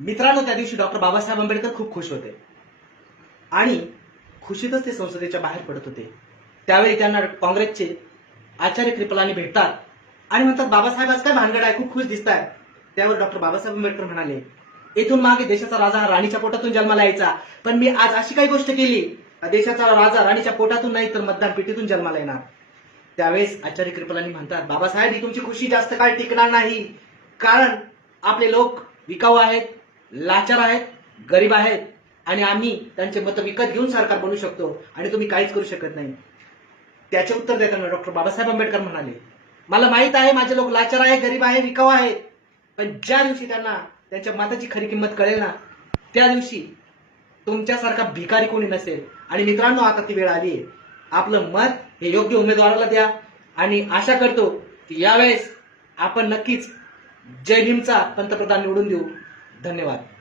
मित्रांनो त्या दिवशी डॉक्टर बाबासाहेब आंबेडकर खूप खुश होते. आणि खुशीतच ते संसदेच्या बाहेर पडत होते. त्यावेळी त्यांना काँग्रेसचे आचार्य कृपलानी भेटतात आणि म्हणतात बाबासाहेब आज काय भानगड आहे? खूप खुश दिसत आहे त्यावर डॉक्टर बाबासाहेब आंबेडकर म्हणाले येथून मागे देशाचा राजा राणीच्या पोटातून जन्माला यायचा पण मी आज अशी काही गोष्ट केली देशाचा राजा राणीच्या पोटातून नाही तर मतदान पेटीतून जन्माला येणार त्यावेळेस आचार्य कृपलानी म्हणतात बाबासाहेब ही तुमची खुशी जास्त काळ टिकणार नाही. कारण आपले लोक विकाऊ आहेत लाचार आहेत गरीब आहेत आणि आम्ही त्यांचे मतं विकत घेऊन सरकार बनवू शकतो आणि तुम्ही काहीच करू शकत नाही. त्याचे उत्तर देताना डॉक्टर बाबासाहेब आंबेडकर म्हणाले मला माहीत आहे माझे लोक लाचार आहे गरीब आहे विकाव आहेत पण ज्या दिवशी त्यांना त्यांच्या मताची खरी किंमत कळेल ना त्या दिवशी तुमच्यासारखा भिकारी कोणी नसेल. आणि मित्रांनो आता ती वेळ आली आहे. आपलं मत हे योग्य उमेदवाराला द्या आणि आशा करतो की यावेळेस आपण नक्कीच जय भीमचा पंतप्रधान निवडून देऊ. धन्यवाद.